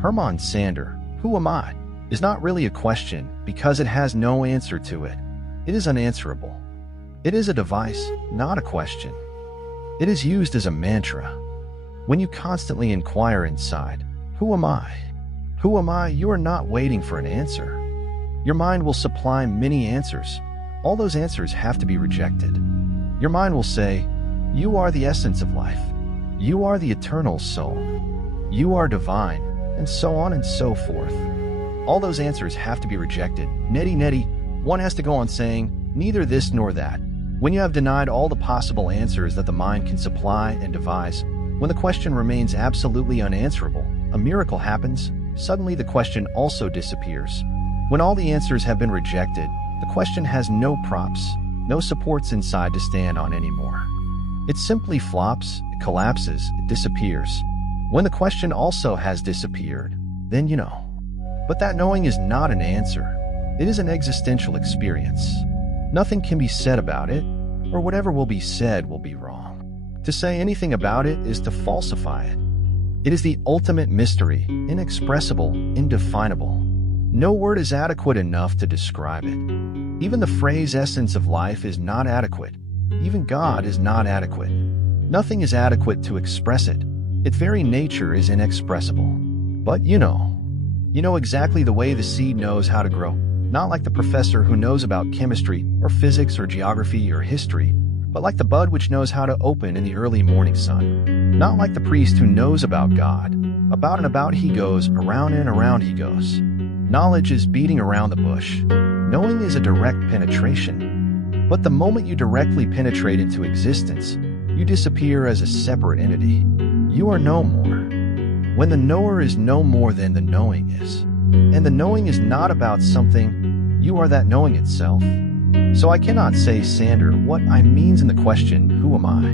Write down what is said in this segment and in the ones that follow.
Hermann Sander, "Who am I?" is not really a question because it has no answer to it. It is unanswerable. It is a device, not a question. It is used as a mantra. When you constantly inquire inside, "Who am I? Who am I?" you are not waiting for an answer. Your mind will supply many answers. All those answers have to be rejected. Your mind will say, "You are the essence of life. You are the eternal soul. You are divine," and so on and so forth. All those answers have to be rejected. Neti, one has to go on saying, neither this nor that. When you have denied all the possible answers that the mind can supply and devise, when the question remains absolutely unanswerable, a miracle happens. Suddenly the question also disappears. When all the answers have been rejected, the question has no props, no supports inside to stand on anymore. It simply flops, it collapses, it disappears. When the question also has disappeared, then you know. But that knowing is not an answer. It is an existential experience. Nothing can be said about it, or whatever will be said will be wrong. To say anything about it is to falsify it. It is the ultimate mystery, inexpressible, indefinable. No word is adequate enough to describe it. Even the phrase essence of life is not adequate. Even God is not adequate. Nothing is adequate to express it. Its very nature is inexpressible. But you know exactly the way the seed knows how to grow. Not like the professor who knows about chemistry or physics or geography or history, but like the bud which knows how to open in the early morning sun. Not like the priest who knows about God. About and about he goes, around and around he goes. Knowledge is beating around the bush. Knowing is a direct penetration. But the moment you directly penetrate into existence, you disappear as a separate entity. You are no more. When the knower is no more than the knowing is. And the knowing is not about something, you are that knowing itself. So I cannot say, Sander, what I means in the question, who am I?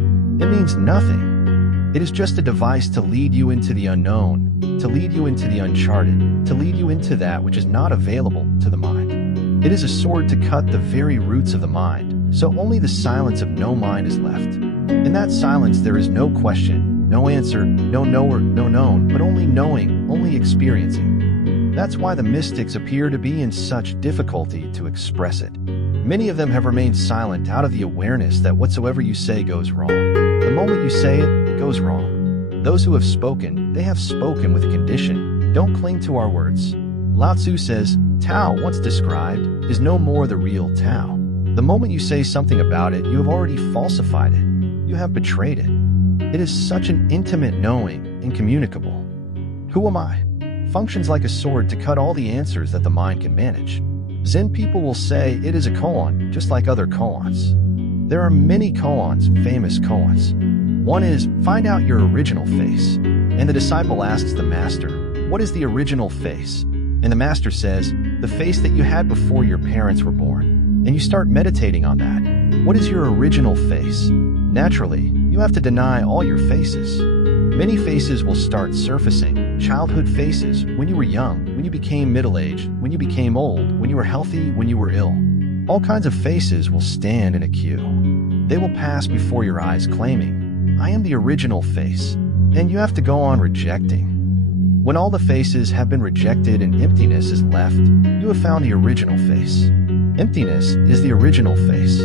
It means nothing. It is just a device to lead you into the unknown, to lead you into the uncharted, to lead you into that which is not available to the mind. It is a sword to cut the very roots of the mind, so only the silence of no mind is left. In that silence there is no question, no answer, no knower, no known, but only knowing, only experiencing. That's why the mystics appear to be in such difficulty to express it. Many of them have remained silent out of the awareness that whatsoever you say goes wrong. The moment you say it, it goes wrong. Those who have spoken, they have spoken with condition. Don't cling to our words. Lao Tzu says, Tao, once described, is no more the real Tao. The moment you say something about it, you have already falsified it. You have betrayed it. It is such an intimate knowing, incommunicable. Who am I? Functions like a sword to cut all the answers that the mind can manage. Zen people will say it is a koan, just like other koans. There are many koans, famous koans. One is, find out your original face. And the disciple asks the master, what is the original face? And the master says, the face that you had before your parents were born. And you start meditating on that. What is your original face? Naturally, you have to deny all your faces. Many faces will start surfacing. Childhood faces, when you were young, when you became middle-aged, when you became old, when you were healthy, when you were ill. All kinds of faces will stand in a queue. They will pass before your eyes claiming, I am the original face. And you have to go on rejecting. When all the faces have been rejected and emptiness is left, you have found the original face. Emptiness is the original face.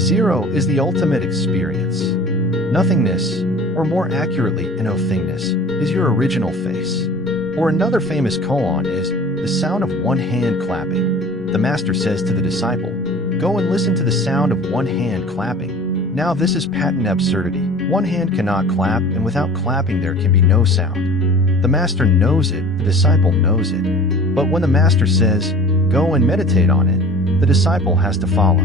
Zero is the ultimate experience. Nothingness, or more accurately, no-thingness, is your original face. Or another famous koan is the sound of one hand clapping. The master says to the disciple, go and listen to the sound of one hand clapping. Now this is patent absurdity. One hand cannot clap, and without clapping there can be no sound. The master knows it, the disciple knows it. But when the master says, go and meditate on it, the disciple has to follow.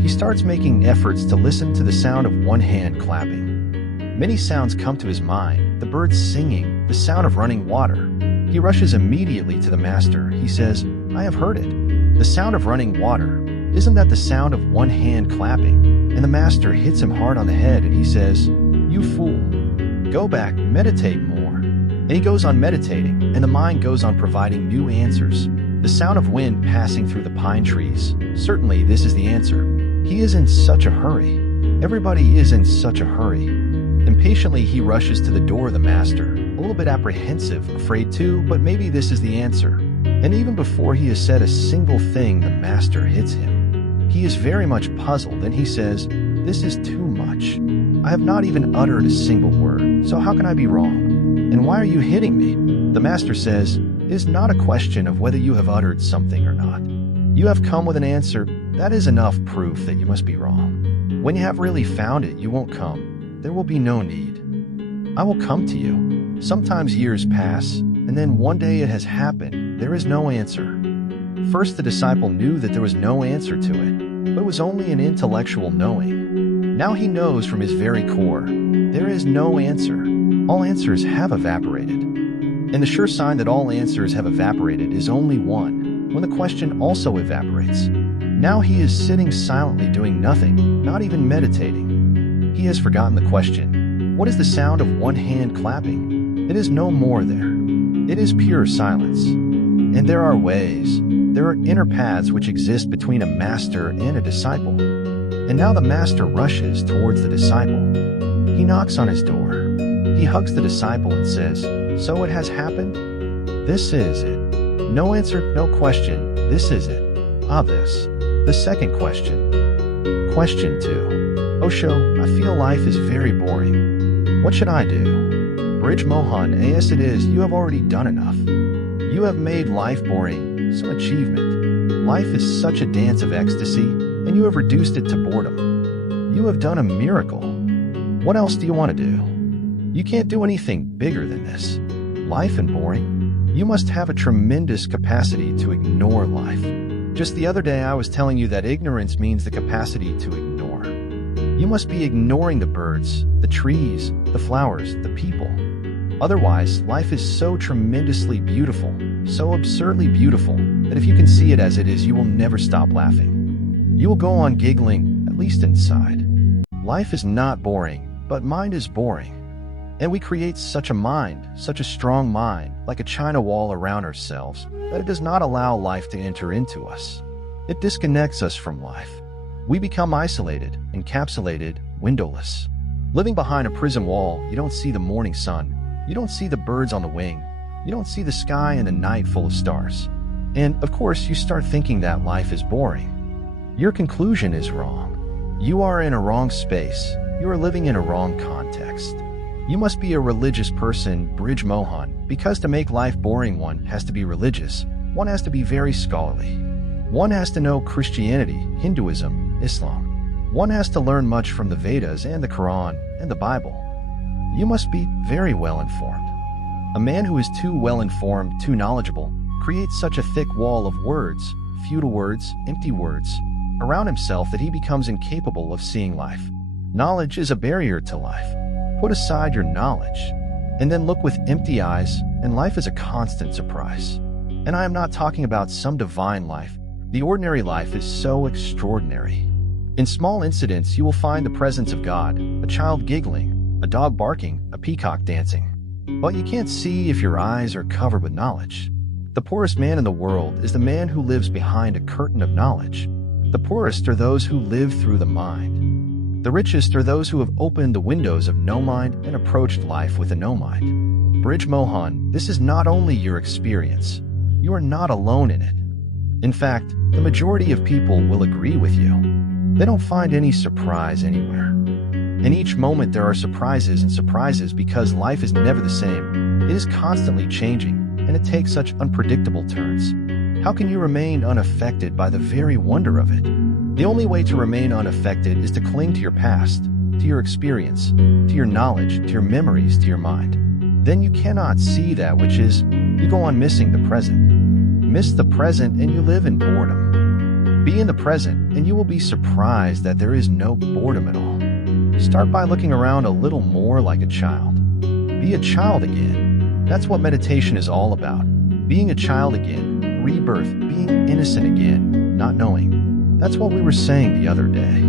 He starts making efforts to listen to the sound of one hand clapping. Many sounds come to his mind, the birds singing, the sound of running water. He rushes immediately to the master. He says, I have heard it. The sound of running water. Isn't that the sound of one hand clapping? And the master hits him hard on the head and he says, you fool. Go back, meditate more. And he goes on meditating, and the mind goes on providing new answers. The sound of wind passing through the pine trees. Certainly this is the answer. He is in such a hurry. Everybody is in such a hurry. Impatiently he rushes to the door of the master. little bit apprehensive, afraid too, but maybe this is the answer. And even before he has said a single thing, the master hits him. He is very much puzzled, and he says, "This is too much. I have not even uttered a single word, so how can I be wrong? And why are you hitting me?" The master says, "It is not a question of whether you have uttered something or not. You have come with an answer. That is enough proof that you must be wrong. When you have really found it, you won't come. There will be no need. I will come to you." Sometimes years pass, and then one day it has happened. There is no answer. First, the disciple knew that there was no answer to it, but it was only an intellectual knowing. Now he knows from his very core, there is no answer. All answers have evaporated. And the sure sign that all answers have evaporated is only one, when the question also evaporates. Now he is sitting silently doing nothing, not even meditating. He has forgotten the question. What is the sound of one hand clapping? It is no more there. It is pure silence. And there are ways, there are inner paths which exist between a master and a disciple. And now the master rushes towards the disciple. He knocks on his door. He hugs the disciple and says, "So it has happened? This is it. No answer, no question. This is it. This. The second question. Question 2. Osho, I feel life is very boring. What should I do?" Brij Mohan, yes it is, you have already done enough. You have made life boring, some achievement. Life is such a dance of ecstasy, and you have reduced it to boredom. You have done a miracle. What else do you want to do? You can't do anything bigger than this. Life and boring? You must have a tremendous capacity to ignore life. Just the other day I was telling you that ignorance means the capacity to ignore. You must be ignoring the birds, the trees, the flowers, the people. Otherwise, life is so tremendously beautiful, so absurdly beautiful, that if you can see it as it is, you will never stop laughing. You will go on giggling, at least inside. Life is not boring, but mind is boring. And we create such a mind, such a strong mind, like a china wall around ourselves, that it does not allow life to enter into us. It disconnects us from life. We become isolated, encapsulated, windowless. Living behind a prison wall, you don't see the morning sun. You don't see the birds on the wing. You don't see the sky and the night full of stars. And, of course, you start thinking that life is boring. Your conclusion is wrong. You are in a wrong space. You are living in a wrong context. You must be a religious person, Brij Mohan, because to make life boring one has to be religious. One has to be very scholarly. One has to know Christianity, Hinduism, Islam. One has to learn much from the Vedas and the Quran and the Bible. You must be very well informed. A man who is too well informed, too knowledgeable, creates such a thick wall of words, futile words, empty words, around himself that he becomes incapable of seeing life. Knowledge is a barrier to life. Put aside your knowledge, and then look with empty eyes, and life is a constant surprise. And I am not talking about some divine life. The ordinary life is so extraordinary. In small incidents, you will find the presence of God, a child giggling, a dog barking, a peacock dancing. But you can't see if your eyes are covered with knowledge. The poorest man in the world is the man who lives behind a curtain of knowledge. The poorest are those who live through the mind. The richest are those who have opened the windows of no mind and approached life with a no mind. Brij Mohan, this is not only your experience. You are not alone in it. In fact, the majority of people will agree with you. They don't find any surprise anywhere. In each moment there are surprises and surprises because life is never the same. It is constantly changing, and it takes such unpredictable turns. How can you remain unaffected by the very wonder of it? The only way to remain unaffected is to cling to your past, to your experience, to your knowledge, to your memories, to your mind. Then you cannot see that which is. You go on missing the present. Miss the present and you live in boredom. Be in the present and you will be surprised that there is no boredom at all. Start by looking around a little more like a child. Be a child again. That's what meditation is all about. Being a child again, rebirth, being innocent again, not knowing. That's what we were saying the other day.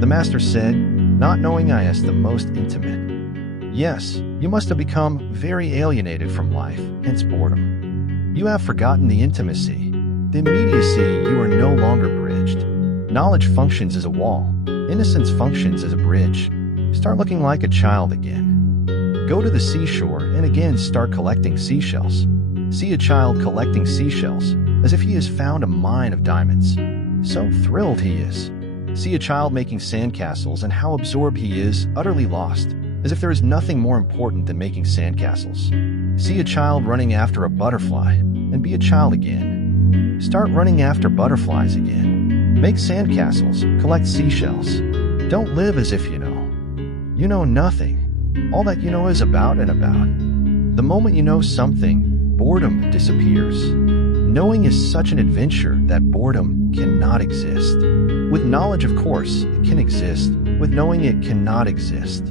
The master said, not knowing is the most intimate. Yes, you must have become very alienated from life, hence boredom. You have forgotten the intimacy, the immediacy. You are no longer bridged. Knowledge functions as a wall. Innocence functions as a bridge. Start looking like a child again. Go to the seashore and again start collecting seashells. See a child collecting seashells, as if he has found a mine of diamonds. So thrilled he is. See a child making sandcastles and how absorbed he is, utterly lost, as if there is nothing more important than making sandcastles. See a child running after a butterfly, and be a child again. Start running after butterflies again. Make sandcastles, collect seashells. Don't live as if you know. You know nothing. All that you know is about and about. The moment you know something, boredom disappears. Knowing is such an adventure that boredom cannot exist. With knowledge, of course, it can exist. With knowing, it cannot exist.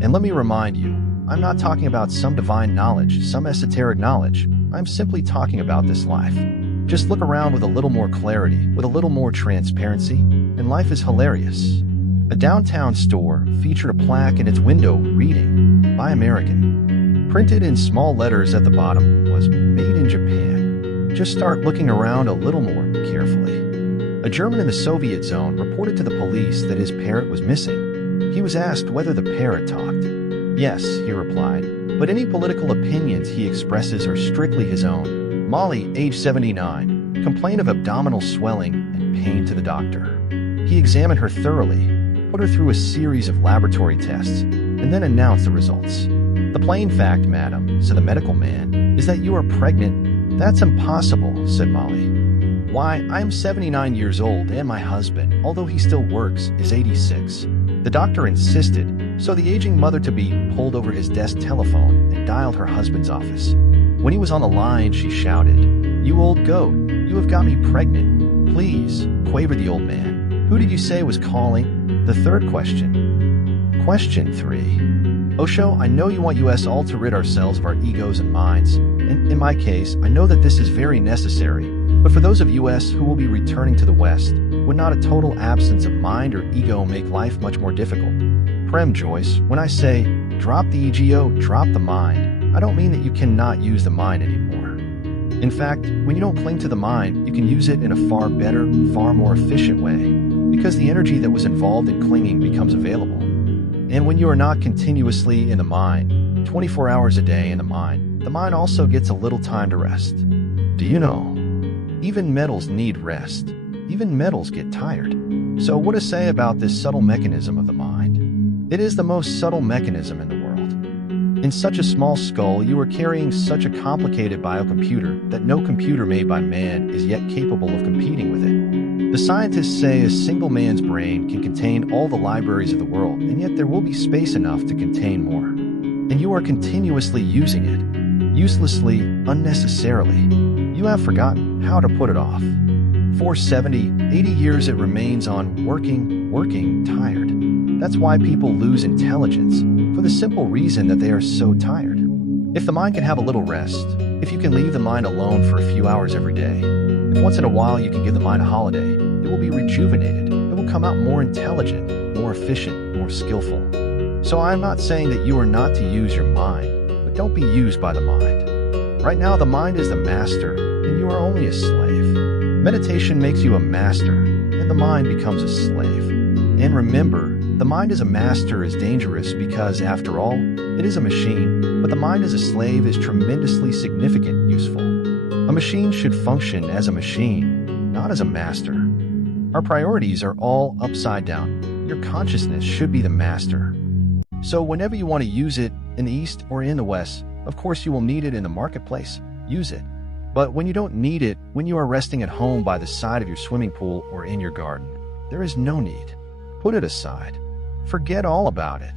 And let me remind you, I'm not talking about some divine knowledge, some esoteric knowledge. I'm simply talking about this life. Just look around with a little more clarity, with a little more transparency, and life is hilarious. A downtown store featured a plaque in its window reading, "Buy American." Printed in small letters at the bottom was "Made in Japan." Just start looking around a little more carefully. A German in the Soviet zone reported to the police that his parrot was missing. He was asked whether the parrot talked. "Yes," he replied, "but any political opinions he expresses are strictly his own." Molly, age 79, complained of abdominal swelling and pain to the doctor. He examined her thoroughly, put her through a series of laboratory tests, and then announced the results. "The plain fact, madam," said the medical man, "is that you are pregnant." "That's impossible," said Molly. "Why, I am 79 years old and my husband, although he still works, is 86. The doctor insisted, so the aging mother-to-be pulled over his desk telephone and dialed her husband's office. When he was on the line, she shouted, "You old goat, you have got me pregnant." "Please," quavered the old man, "who did you say was calling?" The third question. Question 3. Osho, I know you want us all to rid ourselves of our egos and minds, and in my case, I know that this is very necessary, but for those of us who will be returning to the West, would not a total absence of mind or ego make life much more difficult? Prem Joyce, when I say, drop the ego, drop the mind, I don't mean that you cannot use the mind anymore. In fact, when you don't cling to the mind, you can use it in a far better, far more efficient way, because the energy that was involved in clinging becomes available. And when you are not continuously in the mind, 24 hours a day in the mind also gets a little time to rest. Do you know? Even metals need rest. Even metals get tired. So what to say about this subtle mechanism of the mind? It is the most subtle mechanism in the world. In such a small skull, you are carrying such a complicated biocomputer that no computer made by man is yet capable of competing with it. The scientists say a single man's brain can contain all the libraries of the world, and yet there will be space enough to contain more. And you are continuously using it, uselessly, unnecessarily. You have forgotten how to put it off. For 70, 80 years it remains on working, tired. That's why people lose intelligence, for the simple reason that they are so tired. If the mind can have a little rest, if you can leave the mind alone for a few hours every day, if once in a while you can give the mind a holiday, it will be rejuvenated, it will come out more intelligent, more efficient, more skillful. So I am not saying that you are not to use your mind, but don't be used by the mind. Right now the mind is the master, and you are only a slave. Meditation makes you a master, and the mind becomes a slave. And remember, the mind as a master is dangerous because, after all, it is a machine, but the mind as a slave is tremendously significant, useful. A machine should function as a machine, not as a master. Our priorities are all upside down. Your consciousness should be the master. So whenever you want to use it, in the East or in the West, of course you will need it in the marketplace. Use it. But when you don't need it, when you are resting at home by the side of your swimming pool or in your garden, there is no need. Put it aside. Forget all about it.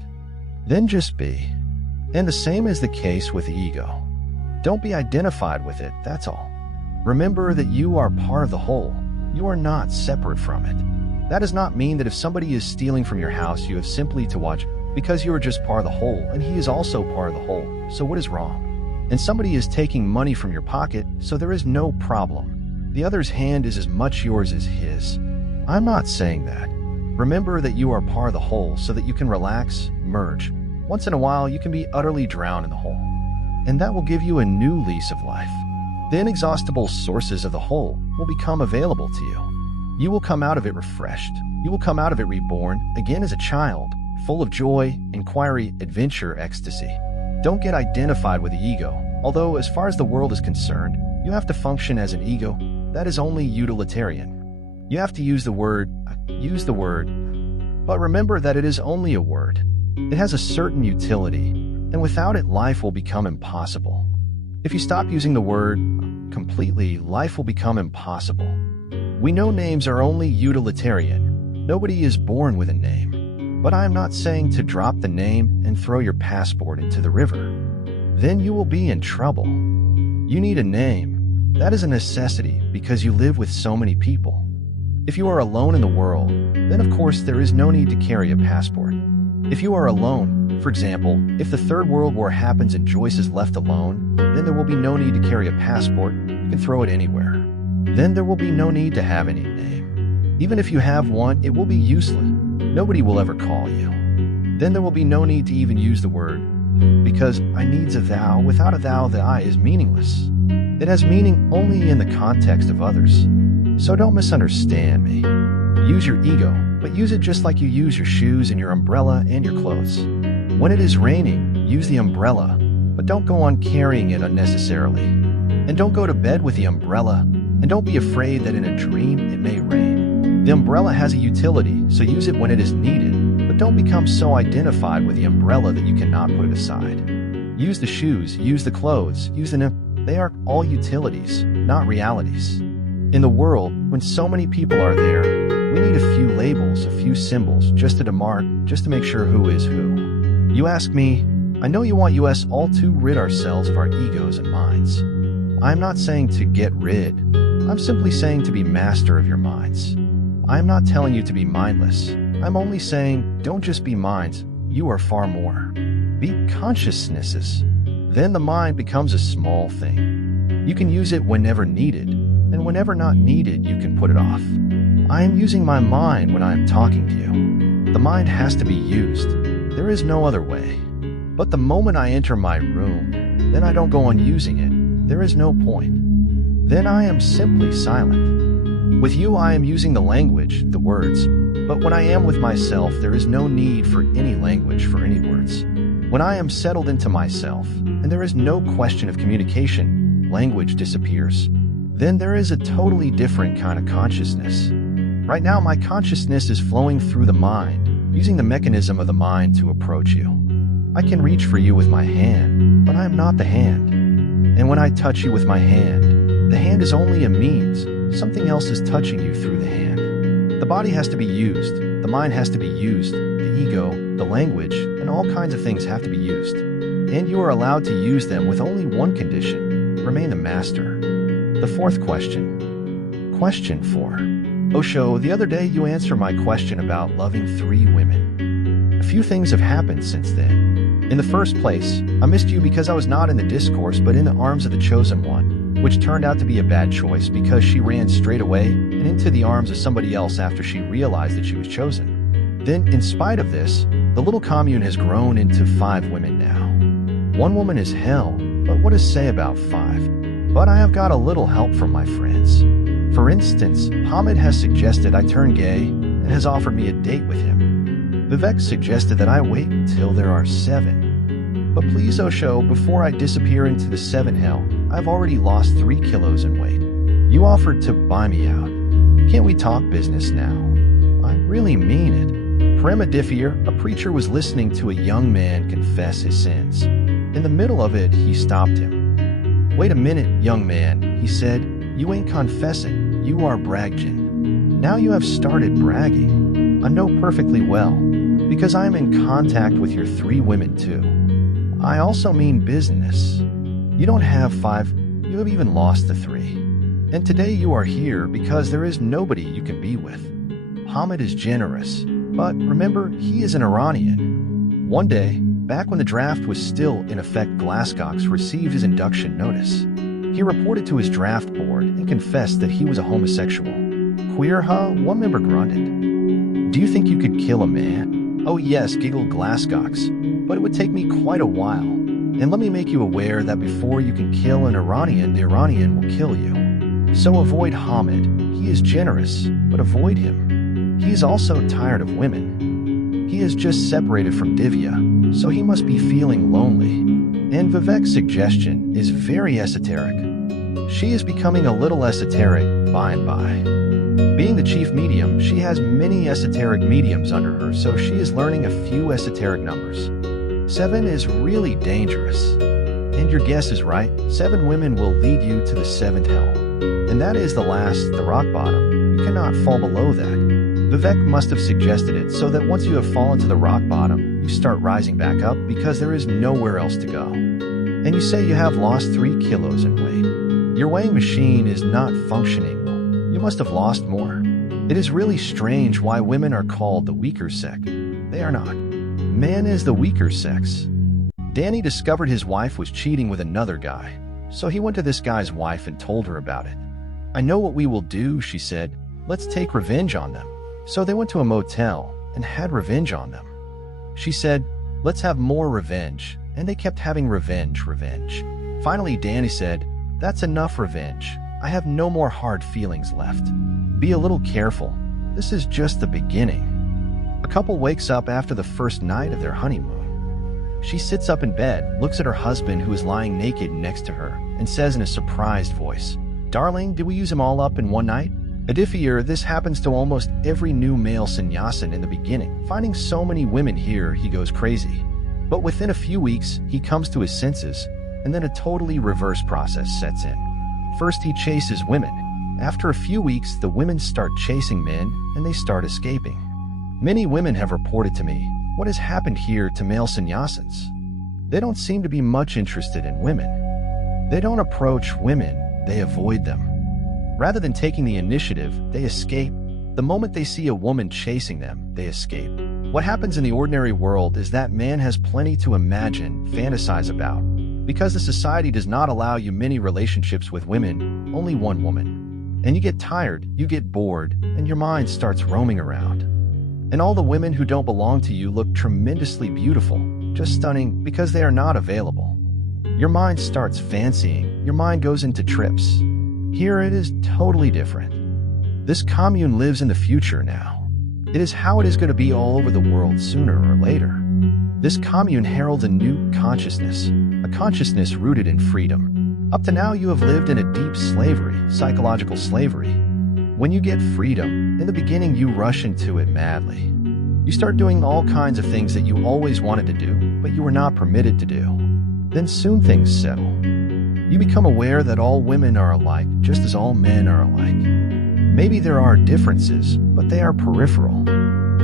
Then just be. And the same is the case with the ego. Don't be identified with it, that's all. Remember that you are part of the whole. You are not separate from it. That does not mean that if somebody is stealing from your house, you have simply to watch, because you are just part of the whole, and he is also part of the whole. So what is wrong? And somebody is taking money from your pocket, so there is no problem. The other's hand is as much yours as his. I'm not saying that. Remember that you are part of the whole so that you can relax, merge. Once in a while, you can be utterly drowned in the whole. And that will give you a new lease of life. The inexhaustible sources of the whole will become available to you. You will come out of it refreshed. You will come out of it reborn, again as a child, full of joy, inquiry, adventure, ecstasy. Don't get identified with the ego, although as far as the world is concerned, you have to function as an ego that is only utilitarian. You have to use the word, but remember that it is only a word. It has a certain utility, and without it, life will become impossible. If you stop using the word completely, life will become impossible. We know names are only utilitarian. Nobody is born with a name. But I am not saying to drop the name and throw your passport into the river. Then you will be in trouble. You need a name. That is a necessity because you live with so many people. If you are alone in the world, then of course there is no need to carry a passport. If you are alone, for example, if the Third World War happens and Joyce is left alone, then there will be no need to carry a passport. You can throw it anywhere. Then there will be no need to have any name. Even if you have one, it will be useless. Nobody will ever call you. Then there will be no need to even use the word, because I needs a thou. Without a thou, the I is meaningless. It has meaning only in the context of others. So don't misunderstand me. Use your ego, but use it just like you use your shoes and your umbrella and your clothes. When it is raining, use the umbrella, but don't go on carrying it unnecessarily. And don't go to bed with the umbrella, and don't be afraid that in a dream it may rain. The umbrella has a utility, so use it when it is needed, but don't become so identified with the umbrella that you cannot put it aside. Use the shoes, use the clothes, they are all utilities, not realities. In the world, when so many people are there, we need a few labels, a few symbols, just to demark, just to make sure who is who. You ask me, I know you want us all to rid ourselves of our egos and minds. I'm not saying to get rid. I'm simply saying to be master of your minds. I'm not telling you to be mindless. I'm only saying, don't just be minds. You are far more. Be consciousnesses. Then the mind becomes a small thing. You can use it whenever needed, and whenever not needed, you can put it off. I am using my mind when I am talking to you. The mind has to be used. There is no other way. But the moment I enter my room, then I don't go on using it. There is no point. Then I am simply silent. With you, I am using the language, the words. But when I am with myself, there is no need for any language, for any words. When I am settled into myself, and there is no question of communication, language disappears. Then there is a totally different kind of consciousness. Right now, my consciousness is flowing through the mind, using the mechanism of the mind to approach you. I can reach for you with my hand, but I am not the hand. And when I touch you with my hand, the hand is only a means. Something else is touching you through the hand. The body has to be used, the mind has to be used, the ego, the language, and all kinds of things have to be used. And you are allowed to use them with only one condition: remain the master. The fourth question. Question 4. Osho, the other day you answered my question about loving 3 women. A few things have happened since then. In the first place, I missed you because I was not in the discourse but in the arms of the chosen one, which turned out to be a bad choice because she ran straight away and into the arms of somebody else after she realized that she was chosen. Then, in spite of this, the little commune has grown into 5 women now. 1 woman is hell, but what to say about 5? But I have got a little help from my friends. For instance, Hamid has suggested I turn gay and has offered me a date with him. Vivek suggested that I wait until there are 7. But please, Osho, before I disappear into the 7 hell, I've already lost 3 kilos in weight. You offered to buy me out. Can't we talk business now? I really mean it. Premadifir, a preacher, was listening to a young man confess his sins. In the middle of it, he stopped him. Wait a minute, young man, he said. You ain't confessing, you are bragging. Now you have started bragging. I know perfectly well, because I am in contact with your 3 women too. I also mean business. You don't have 5, you have even lost the 3. And today you are here because there is nobody you can be with. Hamid is generous, but remember, he is an Iranian. One day, back when the draft was still in effect, Glasscox received his induction notice. He reported to his draft board and confessed that he was a homosexual. Queer, huh? One member grunted. Do you think you could kill a man? Oh yes, giggled Glasscox, but it would take me quite a while. And let me make you aware that before you can kill an Iranian, the Iranian will kill you. So avoid Hamid. He is generous, but avoid him. He is also tired of women. He is just separated from Divya, so he must be feeling lonely. And Vivek's suggestion is very esoteric. She is becoming a little esoteric by and by. Being the chief medium, she has many esoteric mediums under her, so she is learning a few esoteric numbers. 7 is really dangerous. And your guess is right, 7 women will lead you to the 7th hell. And that is the last, the rock bottom. You cannot fall below that. Vivek must have suggested it so that once you have fallen to the rock bottom, you start rising back up because there is nowhere else to go. And you say you have lost 3 kilos in weight. Your weighing machine is not functioning. You must have lost more. It is really strange why women are called the weaker sex. They are not. Man is the weaker sex. Danny discovered his wife was cheating with another guy, so he went to this guy's wife and told her about it. I know what we will do, she said. Let's take revenge on them. So they went to a motel and had revenge on them. She said, let's have more revenge, and they kept having revenge. Finally, Danny said, that's enough revenge. I have no more hard feelings left. Be a little careful. This is just the beginning. A couple wakes up after the first night of their honeymoon. She sits up in bed, looks at her husband who is lying naked next to her, and says in a surprised voice, Darling, did we use him all up in one night? Adifir, this happens to almost every new male sannyasin in the beginning. Finding so many women here, he goes crazy. But within a few weeks, he comes to his senses, and then a totally reverse process sets in. First, he chases women. After a few weeks, the women start chasing men, and they start escaping. Many women have reported to me what has happened here to male sannyasins. They don't seem to be much interested in women. They don't approach women, they avoid them. Rather than taking the initiative, they escape. The moment they see a woman chasing them, they escape. What happens in the ordinary world is that man has plenty to imagine, fantasize about. Because the society does not allow you many relationships with women, only one woman. And you get tired, you get bored, and your mind starts roaming around. And all the women who don't belong to you look tremendously beautiful, just stunning, because they are not available. Your mind starts fancying, your mind goes into trips. Here it is totally different. This commune lives in the future now. It is how it is going to be all over the world sooner or later. This commune heralds a new consciousness, a consciousness rooted in freedom. Up to now you have lived in a deep slavery, psychological slavery. When you get freedom, in the beginning you rush into it madly. You start doing all kinds of things that you always wanted to do, but you were not permitted to do. Then soon things settle. You become aware that all women are alike, just as all men are alike. Maybe there are differences, but they are peripheral.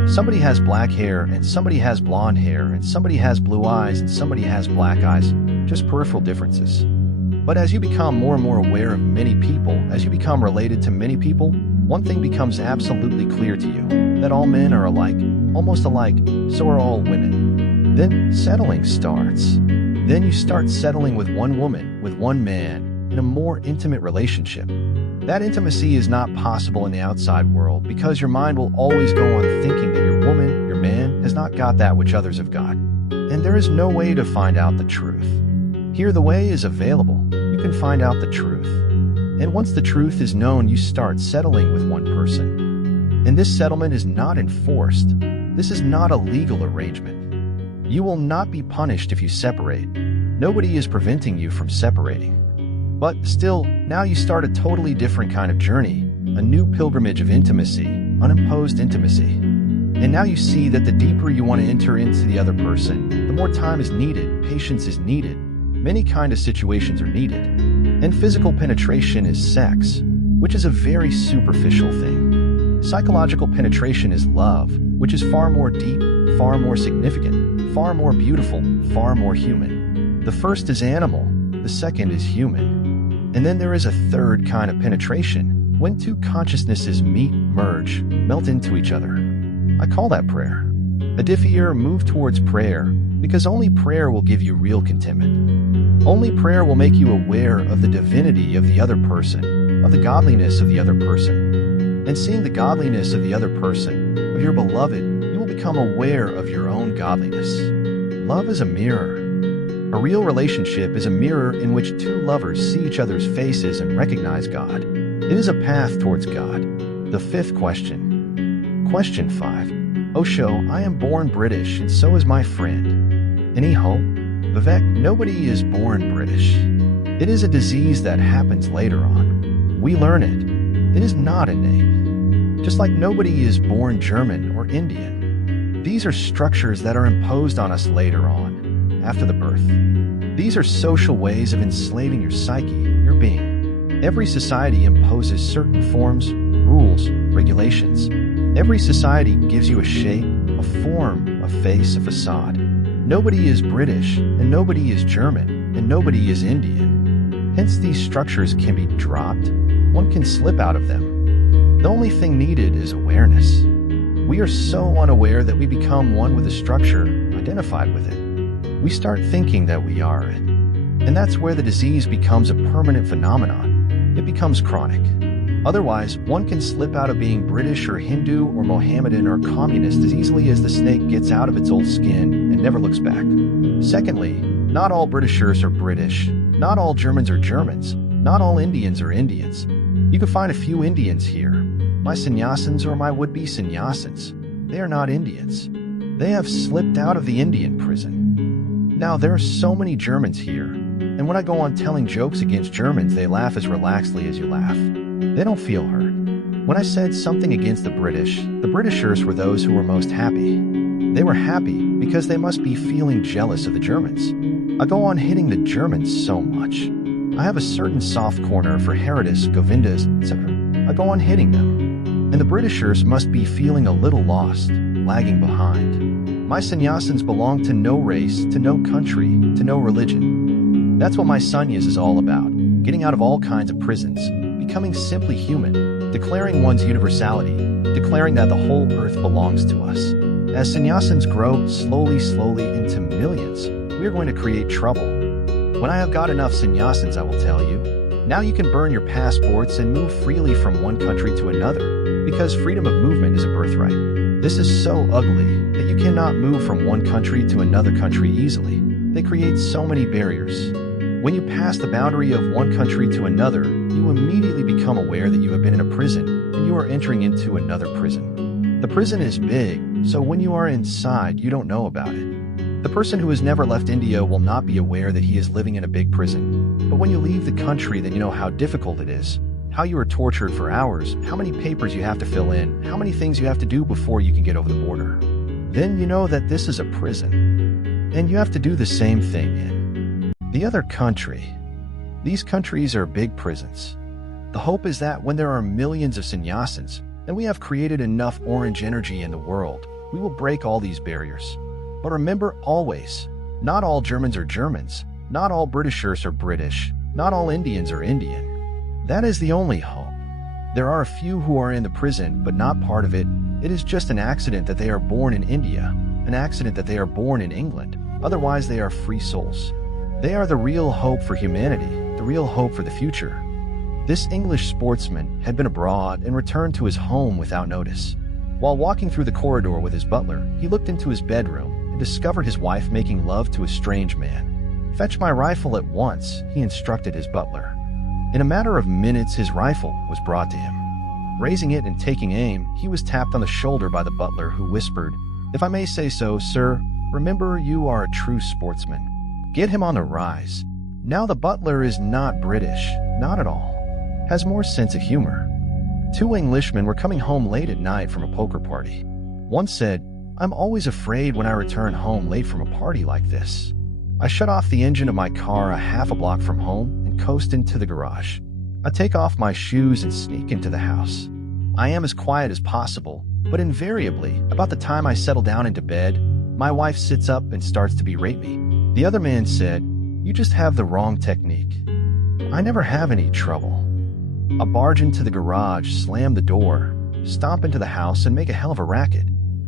Somebody has black hair, and somebody has blonde hair, and somebody has blue eyes, and somebody has black eyes, just peripheral differences. But as you become more and more aware of many people, as you become related to many people, one thing becomes absolutely clear to you, that all men are alike, almost alike, so are all women. Then settling starts. Then you start settling with one woman, with one man, in a more intimate relationship. That intimacy is not possible in the outside world because your mind will always go on thinking that your woman, your man, has not got that which others have got. And there is no way to find out the truth. Here the way is available. You can find out the truth. And once the truth is known, you start settling with one person. And this settlement is not enforced. This is not a legal arrangement. You will not be punished if you separate. Nobody is preventing you from separating. But still, now you start a totally different kind of journey, a new pilgrimage of intimacy, unimposed intimacy. And now you see that the deeper you want to enter into the other person, the more time is needed, patience is needed, many kind of situations are needed. And physical penetration is sex, which is a very superficial thing. Psychological penetration is love, which is far more deep, far more significant, far more beautiful, far more human. The first is animal, the second is human. And then there is a third kind of penetration, when two consciousnesses meet, merge, melt into each other. I call that prayer. Adifir, move towards prayer, because only prayer will give you real contentment. Only prayer will make you aware of the divinity of the other person, of the godliness of the other person. And seeing the godliness of the other person, of your beloved, you will become aware of your own godliness. Love is a mirror. A real relationship is a mirror in which two lovers see each other's faces and recognize God. It is a path towards God. The fifth question. Question 5. Osho, I am born British and so is my friend. Any hope? Vivek, nobody is born British. It is a disease that happens later on. We learn it. It is not innate. Just like nobody is born German or Indian. These are structures that are imposed on us later on, after the birth. These are social ways of enslaving your psyche, your being. Every society imposes certain forms, rules, regulations. Every society gives you a shape, a form, a face, a facade. Nobody is British, and nobody is German, and nobody is Indian. Hence, these structures can be dropped. One can slip out of them. The only thing needed is awareness. We are so unaware that we become one with a structure, identified with it. We start thinking that we are it. And that's where the disease becomes a permanent phenomenon. It becomes chronic. Otherwise, one can slip out of being British or Hindu or Mohammedan or communist as easily as the snake gets out of its old skin and never looks back. Secondly, not all Britishers are British. Not all Germans are Germans. Not all Indians are Indians. You can find a few Indians here. My sannyasins or my would-be sannyasins. They are not Indians. They have slipped out of the Indian prison. Now, there are so many Germans here, and when I go on telling jokes against Germans, they laugh as relaxedly as you laugh. They don't feel hurt. When I said something against the Britishers were those who were most happy. They were happy because they must be feeling jealous of the Germans. I go on hitting the Germans so much. I have a certain soft corner for Haridas, Govindas, etc. I go on hitting them. And the Britishers must be feeling a little lost, lagging behind. My sannyasins belong to no race, to no country, to no religion. That's what my sannyas is all about, getting out of all kinds of prisons, becoming simply human, declaring one's universality, declaring that the whole earth belongs to us. As sannyasins grow slowly into millions, we are going to create trouble. When I have got enough sannyasins, I will tell you, now you can burn your passports and move freely from one country to another, because freedom of movement is a birthright. This is so ugly that you cannot move from one country to another country easily. They create so many barriers. When you pass the boundary of one country to another, you immediately become aware that you have been in a prison and you are entering into another prison. The prison is big, so when you are inside, you don't know about it. The person who has never left India will not be aware that he is living in a big prison. But when you leave the country, then you know how difficult it is, how you are tortured for hours, how many papers you have to fill in, how many things you have to do before you can get over the border. Then you know that this is a prison, and you have to do the same thing in the other country. These countries are big prisons. The hope is that when there are millions of sannyasins, and we have created enough orange energy in the world, we will break all these barriers. But remember always, not all Germans are Germans, not all Britishers are British, not all Indians are Indian. That is the only hope. There are a few who are in the prison, but not part of it. It is just an accident that they are born in India, an accident that they are born in England. Otherwise, they are free souls. They are the real hope for humanity, the real hope for the future. This English sportsman had been abroad and returned to his home without notice. While walking through the corridor with his butler, he looked into his bedroom and discovered his wife making love to a strange man. "Fetch my rifle at once," he instructed his butler. In a matter of minutes, his rifle was brought to him. Raising it and taking aim, he was tapped on the shoulder by the butler, who whispered, "If I may say so, sir, remember you are a true sportsman. Get him on the rise." Now the butler is not British, not at all. Has more sense of humor. Two Englishmen were coming home late at night from a poker party. One said, "I'm always afraid when I return home late from a party like this. I shut off the engine of my car a half a block from home and coast into the garage. I take off my shoes and sneak into the house. I am as quiet as possible, but invariably, about the time I settle down into bed, my wife sits up and starts to berate me." The other man said, "You just have the wrong technique. I never have any trouble. I barge into the garage, slam the door, stomp into the house, and make a hell of a racket.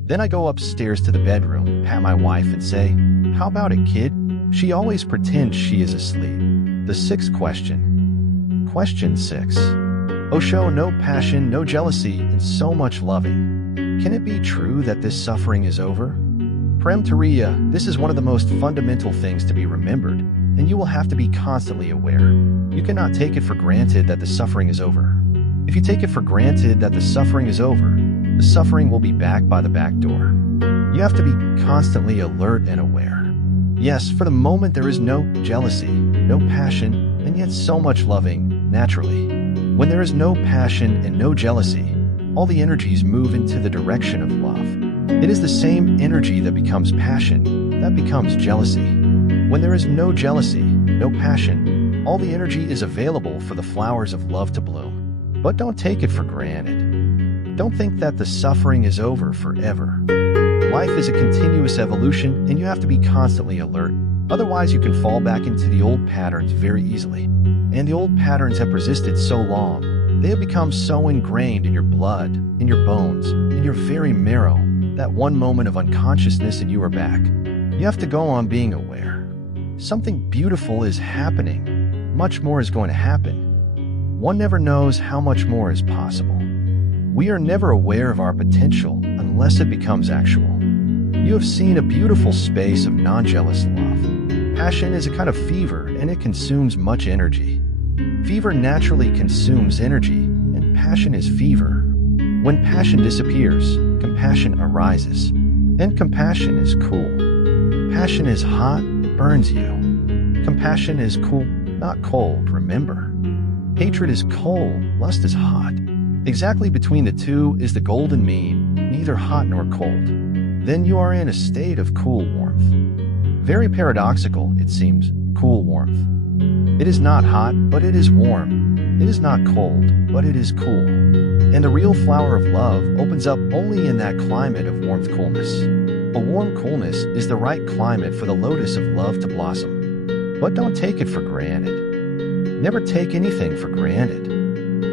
Then I go upstairs to the bedroom, pat my wife, and say, 'How about it, kid?' She always pretends she is asleep." The sixth question. Question 6. Osho, no passion, no jealousy, and so much loving. Can it be true that this suffering is over? Prem Turiya, this is one of the most fundamental things to be remembered, and you will have to be constantly aware. You cannot take it for granted that the suffering is over. If you take it for granted that the suffering is over, the suffering will be back by the back door. You have to be constantly alert and aware. Yes, for the moment there is no jealousy, no passion, and yet so much loving, naturally. When there is no passion and no jealousy, all the energies move into the direction of love. It is the same energy that becomes passion, that becomes jealousy. When there is no jealousy, no passion, all the energy is available for the flowers of love to bloom. But don't take it for granted. Don't think that the suffering is over forever. Life is a continuous evolution, and you have to be constantly alert. Otherwise, you can fall back into the old patterns very easily. And the old patterns have persisted so long, they have become so ingrained in your blood, in your bones, in your very marrow, that one moment of unconsciousness and you are back. You have to go on being aware. Something beautiful is happening. Much more is going to happen. One never knows how much more is possible. We are never aware of our potential unless it becomes actual. You have seen a beautiful space of non-jealous love. Passion is a kind of fever, and it consumes much energy. Fever naturally consumes energy, and passion is fever. When passion disappears, compassion arises. And compassion is cool. Passion is hot, it burns you. Compassion is cool, not cold, remember. Hatred is cold, lust is hot. Exactly between the two is the golden mean, neither hot nor cold. Then you are in a state of cool warmth. Very paradoxical, it seems, cool warmth. It is not hot, but it is warm. It is not cold, but it is cool. And the real flower of love opens up only in that climate of warmth-coolness. A warm coolness is the right climate for the lotus of love to blossom. But don't take it for granted. Never take anything for granted.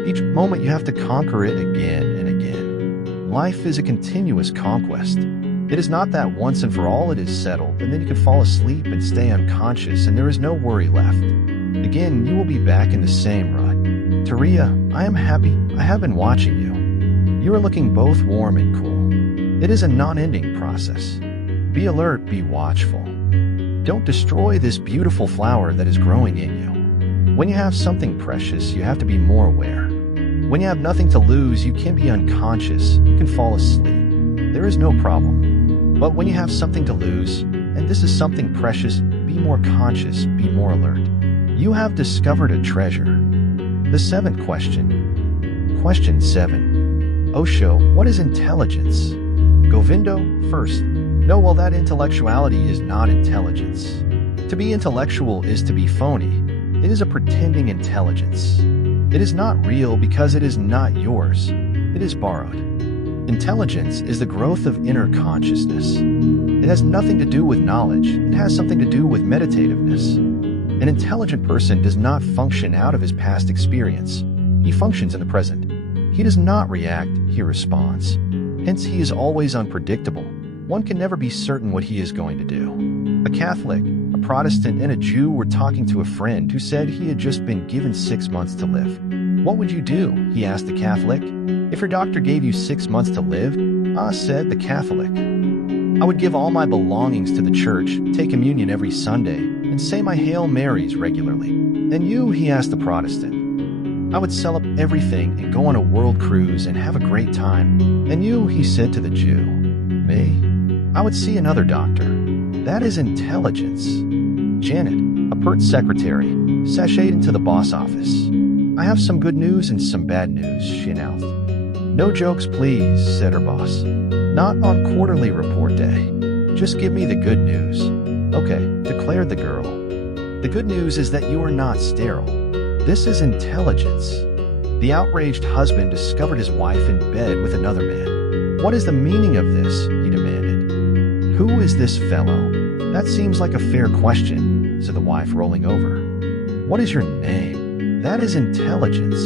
Each moment you have to conquer it again and again. Life is a continuous conquest. It is not that once and for all it is settled, and then you can fall asleep and stay unconscious and there is no worry left. Again, you will be back in the same rut. Taria, I am happy. I have been watching you. You are looking both warm and cool. It is a non-ending process. Be alert, be watchful. Don't destroy this beautiful flower that is growing in you. When you have something precious, you have to be more aware. When you have nothing to lose, you can be unconscious, you can fall asleep. There is no problem. But when you have something to lose, and this is something precious, be more conscious, be more alert. You have discovered a treasure. The seventh question. Question 7. Osho, what is intelligence? Govindo, first. No, well, that intellectuality is not intelligence. To be intellectual is to be phony. It is a pretending intelligence. It is not real because it is not yours. It is borrowed. Intelligence is the growth of inner consciousness. It has nothing to do with knowledge. It has something to do with meditativeness. An intelligent person does not function out of his past experience. He functions in the present. He does not react, he responds. Hence, he is always unpredictable. One can never be certain what he is going to do. A Catholic, a Protestant, and a Jew were talking to a friend who said he had just been given 6 months to live. What would you do? He asked the Catholic. If your doctor gave you 6 months to live, said the Catholic, I would give all my belongings to the church, take communion every Sunday, and say my Hail Marys regularly. And you? He asked the Protestant. I would sell up everything and go on a world cruise and have a great time. And you? He said to the Jew. Me? I would see another doctor. That is intelligence. Janet, a pert secretary, sashayed into the boss office. I have some good news and some bad news, she announced. No jokes, please, said her boss. Not on quarterly report day. Just give me the good news. Okay, declared the girl. The good news is that you are not sterile. This is intelligence. The outraged husband discovered his wife in bed with another man. What is the meaning of this? He demanded. Who is this fellow? That seems like a fair question, said the wife, rolling over. What is your name? That is intelligence.